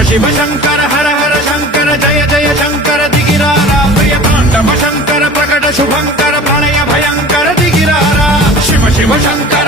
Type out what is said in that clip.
शिव शंकर हर हर शंकर जय जय शंकर दिगिरारा प्रिय तांडव शंकर प्रकट शुभंकर प्रणय भयंकर दिगिरारा शिव शिव शंकर